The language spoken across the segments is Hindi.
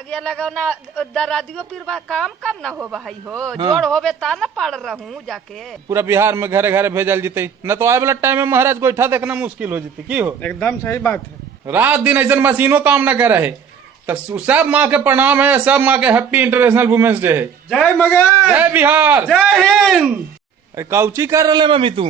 आगे लगाओ ना दरादियो फिर काम कम न हो भाई हो जोड़ होबे ता न पड़ रहूं जाके पूरा बिहार में घरे घरे भेजल जीते न तो आए वाला टाइम में महाराज गोईठा देखना मुश्किल हो जीती की हो। एकदम सही बात है। रात दिन ऐसा मशीनों काम न करे है तो सब माँ के प्रणाम है, सब माँ के हैप्पी इंटरनेशनल वुमेन्स डे है। जय मगध, जय बिहार, जय हिंद। काउची कर रहे मम्मी तू?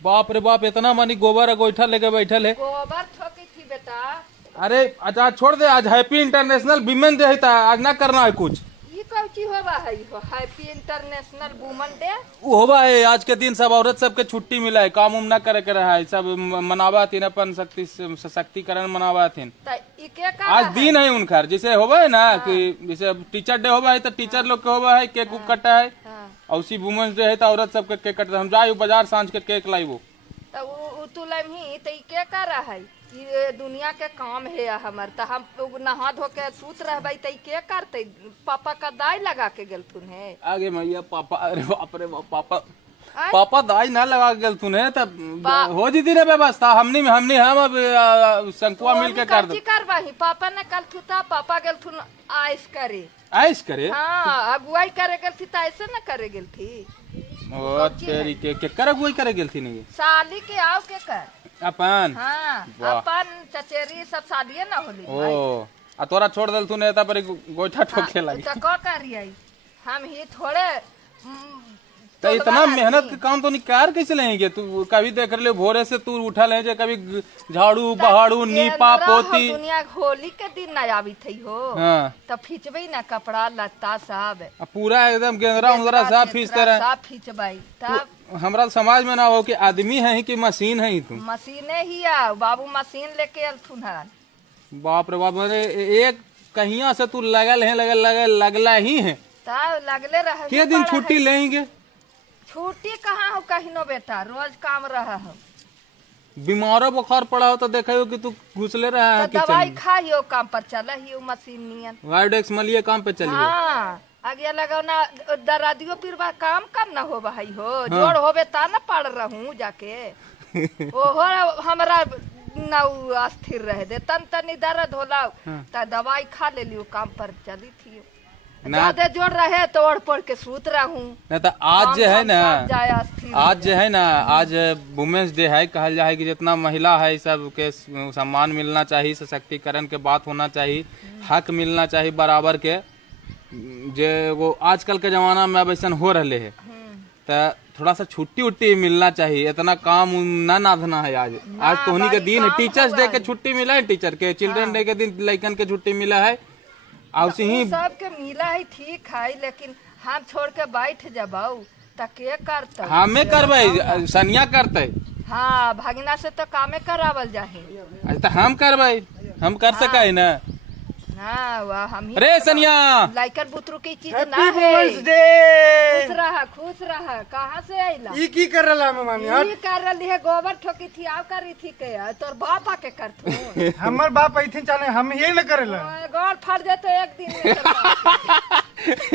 बाप रे बाप, इतना मानी गोबर गोईठा लेके बैठल है। गोबर ठोकी थी बेटा। अरे आज छोड़ दे, आज हैप्पी इंटरनेशनल विमेन डे है, आज ना करना है कुछ। ये कौची होबा है हैप्पी इंटरनेशनल वुमेन डे? होबा है आज के दिन सब औरत सबके छुट्टी मिला है, काम उम ना करे के रहा है, सब मनावा थी अपन सशक्तिकरण मनावा थी। आज दिन है उनका, जैसे होबा है ना कि जैसे टीचर डे होबा है तो टीचर लोग के होबा है, केक उक कटा है, और उसी वुमेन्स डे है तो औरत सबके केक कट। हम जाए बाजार सांझ के केक लाइबो तो तू लम्ही तो क्या कर रहा है? ये दुनिया के काम है हमार, तो हम नहा धो के सूत रहबे तो क्या करते? पापा का दाई लगा के गेलथुन है आगे मैया पापा। अरे बाप रे बाप, पापा दाई ना लगा के गेलथुन है तब हो जीती रे व्यवस्था। हमनी हम अब संकुआ मिल के कर दो करवाही। पापा ने कल थुता पापा गेलथुन आइस करे। आइस करे? हाँ अगुवाई करे गेल थी तो ऐसे न करे गेल थी। ओ तेरी के कर अगुवाई करे गेल थी नहीं? साली के आओ के कर अपन। हाँ अपन चचेरी सब शादिये न होली। ओ आ तोरा छोड़ देल तूने त पर गोइठा ठोके लगी तो का करिए हम ही थोड़े तो इतना मेहनत के काम तो निकार कैसे लेंगे? तू कभी देख रहे भोरे से तू उठा ले जे, कभी झाड़ू बहाड़ू नीपा पोती। दुनिया होली के दिन न आवी थी हो। हाँ। तो खींचबे ना कपड़ा लत्ता सब पूरा एकदम गेंदरा उंदरा सब खींचते रहे। सब खींचबे तब हमरा समाज में ना हो कि आदमी है कि मशीन है तू? मशीने ही आ बाबू, मशीन लेके अलथुन है। बाप रे बाप, अरे एक कहिया से तू लगल है लगला ही है। तब लगले रहे। के दिन छुट्टी लेंगे? छुट्टी कहाँ हो कहीं बेटा, रोज काम रहा हो। बीमारो बुखार पड़ा हो तो देखा हो कि तू घुसले रहा है तो दवाई खाइयो काम पर चला ही मशीन नियन वाइडेक्स मलिए काम पे चलिए। हाँ आगे लगाओ ना दरादियो फिर काम कम न हो भाई हो जोड़ होबे ता न पड़ रहूं जाके ओहो हमरा न अस्थिर रह दे तन तनी दर्द होला तो दवाई खा ले लियो काम पर चली थी। ज्यादा जोड़ रहे तो ओढ़ पड़ के सूत रहूं नहीं तो आज जो है ना, आज जो है ना, आज वुमेन्स डे है, कहल जाए कि जितना महिला है सब के सम्मान मिलना चाहिए, सशक्तिकरण के बात होना चाहिए, हक मिलना चाहिए बराबर के। जे वो आजकल के जमाना में अब ऐसा हो रहे है तो थोड़ा सा छुट्टी उट्टी मिलना चाहिए, इतना काम ना नाधना है। आज तो उन्हीं के दिन है, टीचर्स डे के छुट्टी मिला है, टीचर के चिल्ड्रन डे के दिन लड़कन के छुट्टी मिला है। ही सबके मिला है ठीक है, लेकिन हम छोड़ के बैठ जबाऊ तो के करते? हमें करबे, सनिया करते। हाँ भगना से तो कामे करावल जाहे तो हम करबे, हम कर सका है ना। हाँ हम रे सनिया लाइकन बुतरू की चीज हैप्पी ना है। Women's day. खुश रहा। कहाँ से आइला? ई की कर रहा है मामी? ई कर रही है गोबर ठोकी थी आव करी थी के तोर बाप आके करथू। हमर बाप ऐथिन जाने हम ये न करेला। गोड़ फट जाते एक दिन में तोर बाप।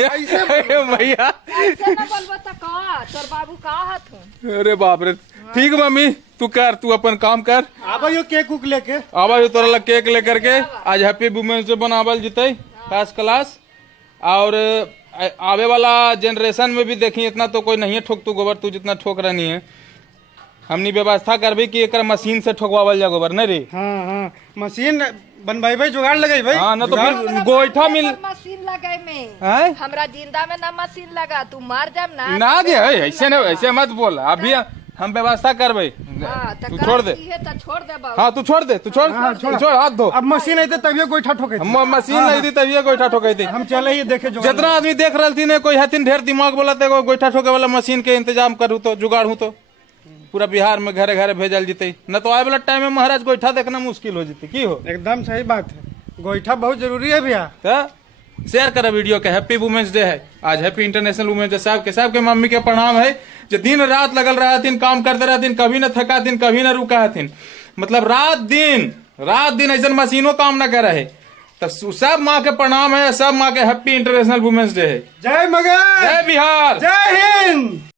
ऐसे भैया ऐसे न बोलबो त का तोर बाबू का हथू? अरे बाप रे, ठीक मम्मी तू कर, तू अपन काम कर। आबा यो केक उक लेके आबा यो तोरा केक लेकर के आज हैप्पी वुमेन्स डे बनावल जीते फर्स्ट क्लास। और आवे वाला जनरेशन में भी देखी इतना तो कोई नहीं है ठोक तू गोबर, तू जितना ठोक रही है। हमनी व्यवस्था करबी कि एक मशीन से ठोकवावल जा गोबर नहीं रे। हाँ हाँ मशीन बनवाई जुगाड़ लगाई भाई। हाँ ना तो फिर गोईठा मिल मशीन लगाई में हमरा जिंदा में ना मशीन लगा, तू मार जब ना दे ऐसे न, ऐसे मत बोल। अभी हम व्यवस्था करबे, तू छोड़ दे। हाँ तू छोड़ दे, तू छोड़ हाथ धो। अब मशीन आई तभी गोईठा ठोके। मशीन नहीं थी तभी गोईठा ठोके थी। हम चले ही देखे जितना आदमी देख रहे थी कोई हथिन ढेर दिमाग बोला थे गोईठा ठोके वाला मशीन के इंतजाम करूँ तो जुगाड़ हूँ तो पूरा बिहार में घरे घरे भेजल जीते न तो आए वाला टाइम में महाराज गोईठा देखना मुश्किल हो जीती की हो। एकदम सही बात है, गोईठा बहुत जरूरी है भैया। तो शेयर करो वीडियो के। हैप्पी वुमेन्स डे है आज, हैप्पी इंटरनेशनल वुमेन्स डे। सबके मम्मी के प्रणाम है जो दिन रात लगल रहा थीन, काम करते रहतीन, कभी न थका थीन, कभी न रुका थीन। मतलब रात दिन ऐसा मशीनों काम न करे है तो सब माँ के प्रणाम है, सब माँ के हैप्पी इंटरनेशनल वुमेन्स डे है। जय मगध, जय बिहार, जय हिंद।